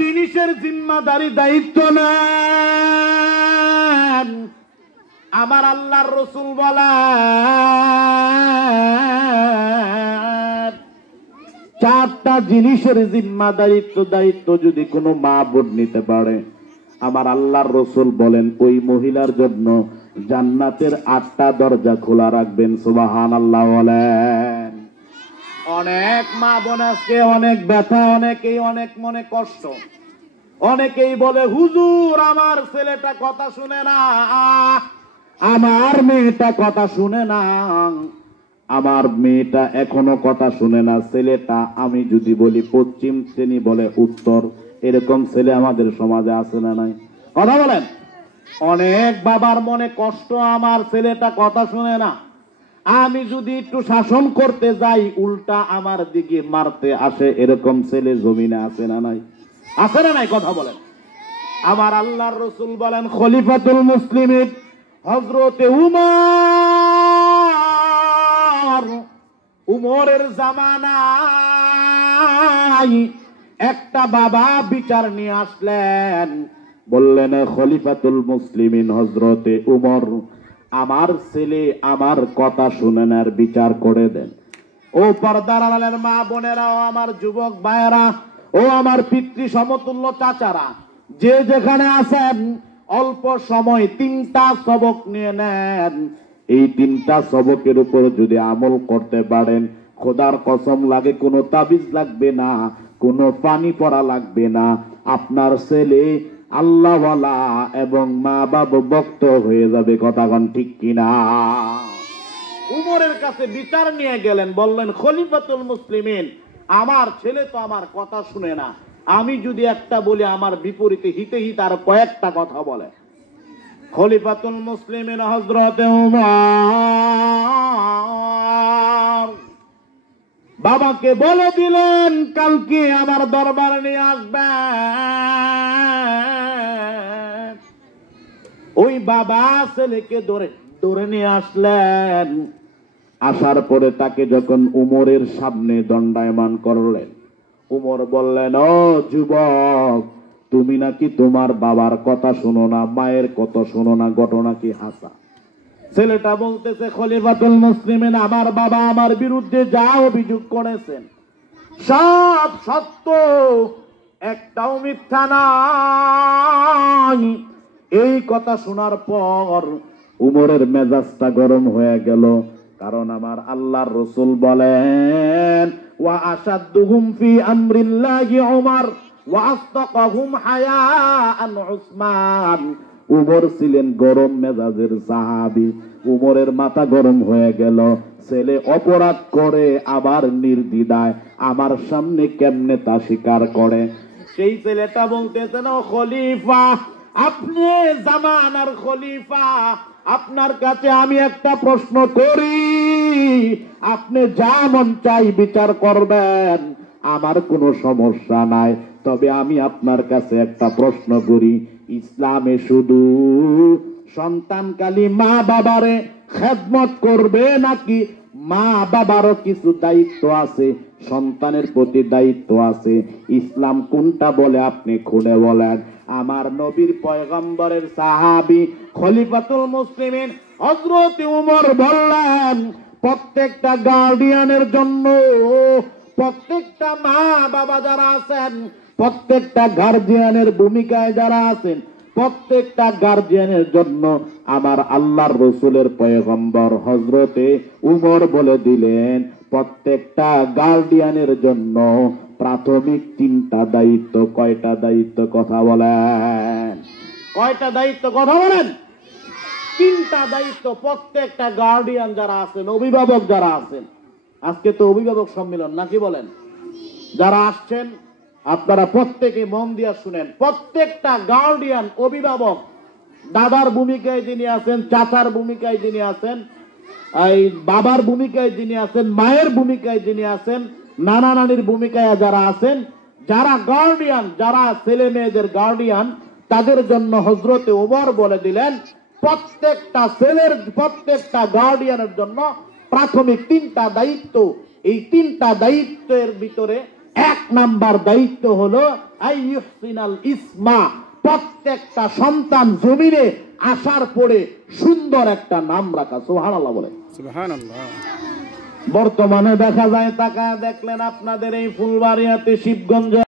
জিনিসের জিম্মাদারি দায়িত্ব নেন। আমার আল্লাহর রাসূল বলেন, 4টা জিনিসের দায়িত্ব যদি কোনো মা বোন নিতে পারে, আমার আল্লাহর রাসূল বলেন ওই মহিলার জন্য জান্নাতের 8টা দরজা খোলা রাখবেন। সুবহানাল্লাহ বলেন। অনেক মা বোন আজকে অনেক ব্যথা, অনেকেই অনেক মনে কষ্ট। অনেকেই বলে, হুজুর আমার ছেলেটা কথা শুনে না, আমার মেয়েটা কথা শুনে না, আমার মেয়েটা এখনো কথা শুনে না। ছেলেটা আমি যদি বলি পশ্চিম, তিনি বলে উত্তর। এরকম ছেলে আমাদের সমাজে আছে না নাই? কথা বলেন। অনেক বাবার মনে কষ্ট, আমার ছেলেটা কথা শুনে না, আমি যদি একটু শাসন করতে যাই উল্টা আমার দিকে মারতে আসে। এরকম ছেলে জমিনে আছে না নাই? আছে না নাই? কথা বলেন। আমার আল্লাহর রাসূল বলেন, খলিফাতুল মুসলিমিন হযরতে উমরের জামানায় একটা বাবা বিচার নিয়ে আসলেন, বললেন, খলিফাতুল মুসলিমিন হযরতে উমর, আমার ছেলে আমার কথা শুনেন আর বিচার করে দেন। ও পর্দার আড়ালের মা বোনেরা, ও আমার যুবক ভাইয়েরা, ও আমার পিতৃ সমতুল্য চাচারা, যে যেখানে আছেন অল্প সময় 3টা সবক নিয়ে নেন। এই 3টা সবকের উপর যদি আমল করতে পারেন, খোদার কসম লাগে কোনো তাবিজ লাগবে না, কোনো পানি পড়া লাগবে না। আপনার ছেলে আল্লাহওয়ালা এবং মা বাবা ভক্ত হয়ে যাবে। কথাগণ ঠিক কিনা? উমরের কাছে বিচার নিয়ে গেলেন, বললেন, খলিফাতুল মুসলিমিন, আমার ছেলে তো আমার কথা শুনে না, আমি যদি একটা বলি আমার বিপরীতে হিতে হিতে আর কয়েকটা কথা বলে। খলিফাতুল মুসলিমিন হযরতে উমর বাবাকে বলে দিলেন, কালকে আমার দরবারে নিয়ে আসবেন। ওই বাবা ছেলেকে ধরে নিয়ে আসলেন। আসার পরে তাকে যখন উমরের সামনে দণ্ডায়মান করলেন, উমর বললেন, ও যুবক, তুমি নাকি তোমার বাবার কথা শোনো না, মায়ের কথা শোনো না, ঘটনা কি হাসা? ছেলেটা বলতেছে, খলিফাতুল মুসলিমিন, আমার বাবা আমার বিরুদ্ধে যা অভিযোগ করেছেন সব সত্য, একটাও মিথ্যা নাই। এই কথা শোনার পর উমরের মেজাজটা গরম হয়ে গেল, কারণ আমার আল্লাহর রাসূল বলেন, ওয়া আশাদ্দুহুম ফি আমরিল্লাহি উমর ওয়া আসতাকাহুম হায়াআন উসমান। উমর ছিলেন গরম মেজাজের সাহাবী। উমরের মাথা গরম হয়ে গেল, ছেলে অপরাধ করে আবার নির্দ্বিধায় আমার সামনে কেমনে তা স্বীকার করে। সেই ছেলেটা বলতেছে, না খলিফা, আপনি জামানার খলিফা, আপনার কাছে আমি একটা প্রশ্ন করি, আপনি যা মন চাই বিচার করবেন, আমার কোনো সমস্যা নাই। তবে আমি আপনার কাছে একটা প্রশ্ন করি, ইসলামে শুধু সন্তান কালী মা বাবারে খেদমত করবে নাকি মা বাবারও কিছু দায়িত্ব আছে, সন্তানের প্রতি দায়িত্ব আছে? ইসলাম কোনটা বলে আপনি খুলে বলেন। আমার নবীর পয়গম্বরের সাহাবী খলিফাতুল মুসলিমিন হযরত উমর বললেন, প্রত্যেকটা গার্ডিয়ানের জন্য, প্রত্যেকটা মা বাবা যারা আছেন, প্রত্যেকটা গার্জিয়ানের ভূমিকায় যারা আছেন, প্রত্যেকটা গার্জিয়ানের জন্য আমার আল্লাহর রাসূলের পয়গম্বর হযরতে উমর বলে দিলেন, প্রত্যেকটা গার্ডিয়ানের জন্য প্রাথমিক 3টা দায়িত্ব। কয়টা দায়িত্ব? কথা বলেন। কয়টা দায়িত্ব? কথা বলেন। 3টা দায়িত্ব প্রত্যেকটা গার্ডিয়ান যারা আছেন, অভিভাবক যারা আছেন। আজকে তো অভিভাবক সম্মেলন, নাকি বলেন? যারা আসছেন আপনারা প্রত্যেকে মন দিয়ে শুনেন। প্রত্যেকটা গার্ডিয়ান, অভিভাবক, দাদার ভূমিকায় যিনি আছেন, চাচার ভূমিকায় যিনি আছেন, এই বাবার ভূমিকায় যিনি আছেন, মায়ের ভূমিকায় যিনি আছেন, নানা নানির ভূমিকায় যারা আছেন, যারা গার্ডিয়ান, যারা ছেলে মেয়েদের গার্ডিয়ান, তাদের জন্য হযরতে ওমর বলে দিলেন, প্রত্যেকটা ছেলের, প্রত্যেকটা গার্ডিয়ানের জন্য প্রাথমিক 3টা দায়িত্ব। এই 3টা দায়িত্বের ভিতরে এক নাম্বার দায়িত্ব হলো আইয়ুহসিনাল ইসমা, প্রত্যেকটা সন্তান জমিনে আসার পরে সুন্দর একটা নাম রাখা। সুবহানাল্লাহ বলে। সুবহানাল্লাহ। বর্তমানে দেখা যায়, তাকায় দেখলেন আপনাদের এই ফুলবাড়িয়াতে, শিবগঞ্জ